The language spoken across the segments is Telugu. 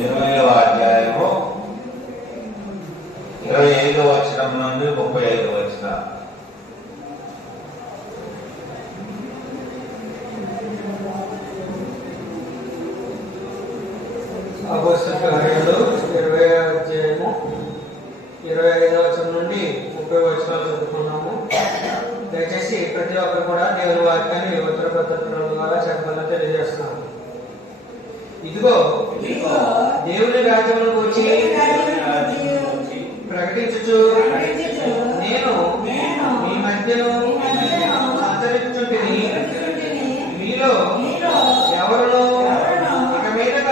20వ అధ్యాయము 25వ వచనం నుండి 35వ వచనం. అపోస్తలుల కార్యాలు 20వ అధ్యాయము 25వ వచనం నుండి 30వ వచనాలు చదువుకున్నాము. దయచేసి ప్రతి ఒక్కరు కూడా దేవుని వాక్యాన్ని ఉత్తర పత్రికల ద్వారా చెప్పాలని తెలియజేస్తున్నాము. ఇదిగో దేవుని రాజ్యమును గురించి ప్రకటించుచు నేను మీ మధ్యను సంచరించుచుంటిని. మీలో ఎవరునూ ఇక మీదట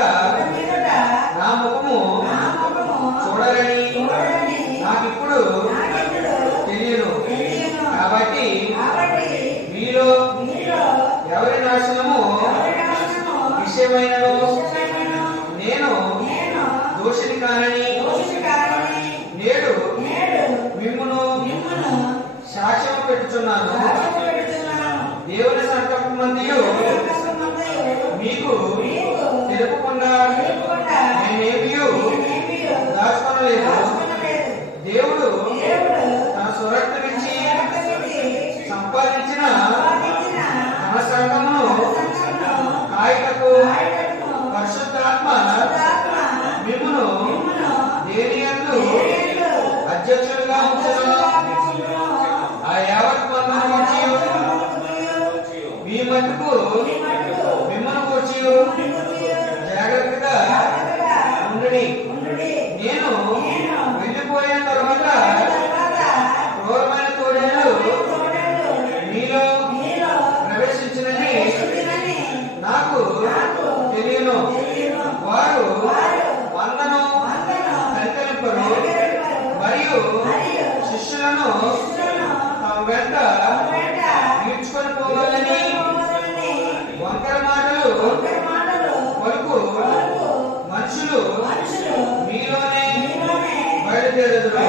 నా ముఖము చూడాలని నాకిప్పుడు తెలియను. కాబట్టి మీలో ఎవరి నాశనము విషయమైనను నేను దోషిని కానని నేడు మిమ్మును సాక్ష్యము పెట్టుచున్నాను. దేవుని సంకల్పమంతయు మీకు తెలుపకుండా నేనేమియూ దాచుకొనలేదు. దేవుడు తన స్వరక్తమిచ్చి సంపాదించిన తన సంఘమును కాయటకు పరిశుద్ధాత్మ మిమ్మును దేనియందు అధ్యక్షులుగా ఉంచెను. ఆ యావత్ మందును గూర్చి మీ మట్టుకు మిమ్మును గూర్చి జాగ్రత్తగా ఉండుడి. నేను వెళ్ళిపోయిన తరువాత క్రూరమైన తోడేళ్ళు మీలో ప్రవేశించినని నాకు తెలియను. వారు వందను కనికరింపరు మరియు శిష్యులను తమ వెంట ఈడ్చుకొని పోవాలని వంకర మాటలు పలుకు మనుషులు మీలోనే బయలుదేరుదురు.